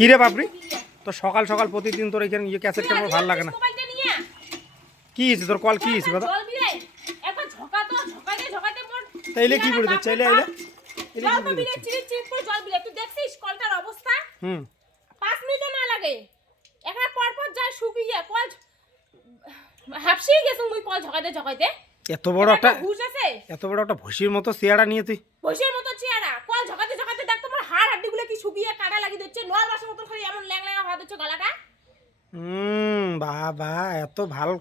কি রে বাপরি? তো সকাল সকাল প্রতিদিন তোর এখানে ইয়ে ক্যাসেট কেন ভালো লাগে না। কি হয়েছে? তোর কল কি হয়েছে? কথা তাইলে কি করে দিচ্ছে এলে এলে হুম। পাঁচ মিনিটও না লাগে। এখানে পর পর যায় শুকিয়ে কল হাফসিয়ে গেছে মুই কল ঝকাতে ঝকাতে এত বড় একটা এত বড় একটা ভসির মতো চেয়ারা নিয়ে তুই। বসের মতো চেহারা কল ঝকাতে ঝকাতে দেখ তোমার হাড় হাড্ডিগুলো কি শুকিয়ে কাটা লাগিয়ে দিচ্ছে নোয়াল বাসের মতন খালি এমন ল্যাং ল্যাঙ্গা হওয়া দিচ্ছে গলাটা। হুম বাবা এত ভালো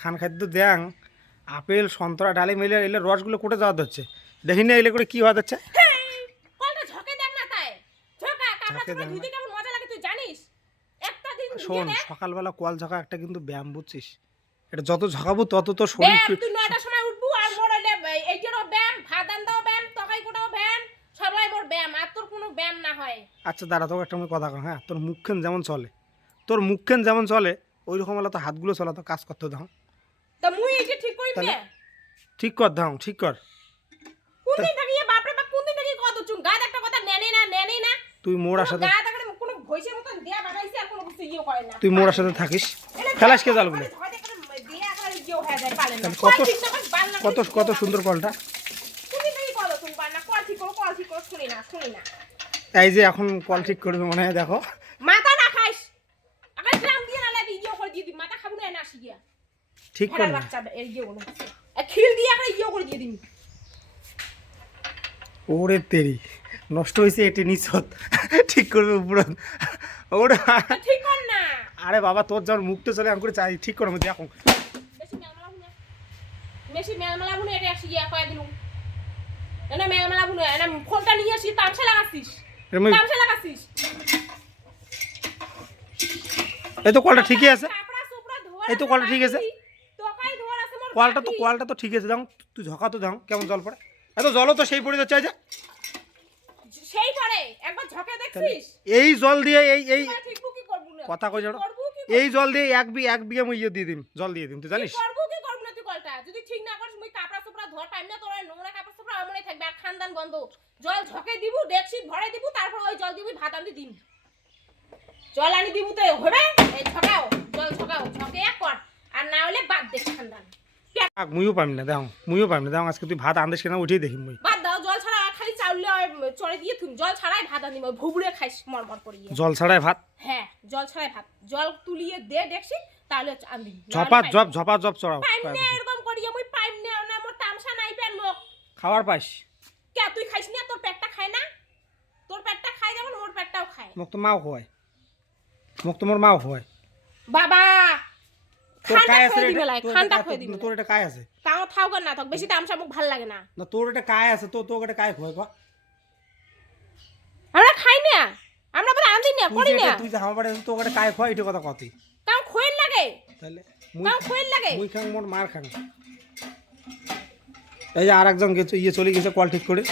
খান খাদ্য দেন আপেল সন্তরা ডালে মেলে এলে রসগুলো কোটে যাওয়া হচ্ছে দেখি না এলে করে কি হওয়া ধুয়ে শোন সকালবেলা কল ঝকা একটা কিন্তু ব্যায়াম বুঝছিস। এটা যত ঝকাবো তত তো শরীর তুই নয়টার সময় উঠবু আর মোর হইলে এইটারও ব্যায়াম ভাত আন্দাও ব্যায়াম তকাই কোটাও ব্যায়াম সবাই মোর ব্যায়াম আর তোর কোনো ব্যায়াম না হয় আচ্ছা দাঁড়া তোকে একটা আমি কথা কর হ্যাঁ? তোর মুখখান যেমন চলে তোর মুখখান যেমন চলে ওই রকম হলে তো হাতগুলো চলা তো কাজ করতে দাও তা মুই এই যে ঠিক করি তাহলে? ঠিক কর দাও ঠিক কর। কোন দিন থেকে ইয়ে বাপরে বাপ কোন দিন থেকে কত গাদ একটা কথা নেনে না নেনে না। তুই মোড়ার সাথে গাদ একটা কোনো ভইসের মতন দেয়া বাগাইছে আর কোনো কিছু ইয়ে করে না। তুই মোড়ার সাথে থাকিস। খেলাস কে জালগুলো? তাহলে কত কত কত সুন্দর কলটা? তুমি করো তুমি বান্না কল ঠিক করো কল ঠিক করো শুনি না শুনি না। এই যে এখন কল ঠিক করবে মনে হয় দেখো। মাথা না খাইস। আগে গ্রাম দিয়ে না লাগে ইয়ে করে দিয়ে দিবি। মাথা খাব না না আসি গিয়া। ঠিক কর না বাচ্চা এই ইয়ে গুলো খিল দিয়ে একটা ইয়ে করে দিয়ে দিবি। ওরে তেরি নষ্ট হয়েছে এটি নিচত ঠিক করবে উপর ওরে ঠিক কর না। আরে বাবা তোর যখন মুখটা চলে আমি করে চাই। ঠিক করো আমি দেখো। বেশি মেলমেলা বুনে এটা আসি গিয়া কয়ে দিলুম। এনে মেলমেলা বুনে এনে ফোনটা নিয়ে আসি এরম- তামসা লাগাছিস এই তো কলটা ঠিকই আছে। এই তো কলটা ঠিক আছে। ধোয়া কলটা তো কলটা তো ঠিক আছে। দাও তুই ঝকা তো দাও কেমন জল পড়ে। এত জলও তো সেই পড়ে যাচ্ছে এই সেই পরে একবার ঝকে দেখছিস? এই জল দিয়ে এই এই কথা কই জানো? এই জল দিয়ে এক বি এক বিঘা মই ইয়ে দিয়ে দিম জল দিয়ে দিম তুই জানিস? করবু কি করবু না তুই কলটা? যদি ঠিক না করিস মুই কাপড়া চোপড়া ধোয়ার টাইম না তোর নোংরা কাপড় চোপড়া আমনে থাকবে আর খানদান গন্ধ। জল ঝকে দিব ডেকশিট ভরে দিবু তারপর ওই জল দিবি ভাত আনি দিম জল আনি দিবু তো হবে এই ঝকাও জল ঝকাও ঝকে এক কর আর না হলে বাদ দে খানদান। আগ মুইও পাইম না দাও মুইও পাইম না দাও আজকে তুই ভাত আনদিস কেনা উঠেই দেখি মুই। বাদ দাও জল ছাড়া খালি চাউলে চড়ে দিয়ে তুমি জল ছাড়াই ভাত আনি মই ভুবুড়ে খাইস মরমর করিয়ে জল ছাড়াই ভাত? হ্যাঁ জল ছাড়াই ভাত। জল তুলিয়ে দে দেখছি তাহলে আনবি। ঝপা জব ঝপা জব চড়াও এরকম করিয়ে মুই পাইম নে না মোর তামসা নাই পেন লোক। খাওয়ার পাইস? খাইস না তোর পেটটা খায় না? তোর পেটটা খায় যেমন মোর পেটটাও খায়। মোক তো মাও মোক তো মোর মাও খোয়ায় বাবা তোর কায় আছে খানটা খুঁয়ে দিবে। তোর এটা কায় আছে? তাও থাও না থাক বেশি তামসা মুখ ভালো লাগে না। না তোর এটা কায় আছে তো তোকে এটা কায় খোয়ায় কো? আমরা খাই না আমরা বলে আনছি না করি না। তুই যে আমার বাড়ি কায় খোয়ায় এটা কথা কতি তাও খোয়েন লাগে। তাহলে তাও লাগে। মুই খাং মোর মার খাং এই যে আর একজন গেছে ইয়ে চলে গেছে কল ঠিক করে।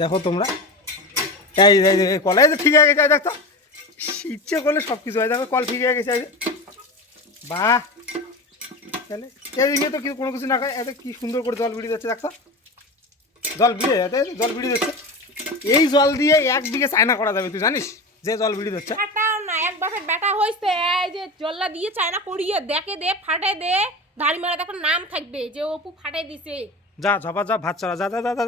দেখো তোমরা। এই এই যে এই কল এই যে ঠিক হয়ে গেছে দেখো। ইচ্ছে করলে সব কিছু হয়। দেখো কল ঠিক হয়ে গেছে বাহ। তাহলে এই দিকে তো কোনো কিছু না খায়। এত কি সুন্দর করে জল বিড়িয়ে যাচ্ছে দেখো। জল বিড়ে এতে জল বিড়িয়ে যাচ্ছে। এই জল দিয়ে এক বিঘে চায়না করা যাবে তুই জানিস? যে জল বিড়িয়ে যাচ্ছে। না এক বাপের বেটা হইছে এই যে জল্লা দিয়ে চায়না করিয়ে দেখে দে ফাটে দে। দাড়ি মেলা দেখো নাম থাকবে যে অপু ফাটে দিছে। যা ঝপা যা ভাত চালা যা যা যা যা।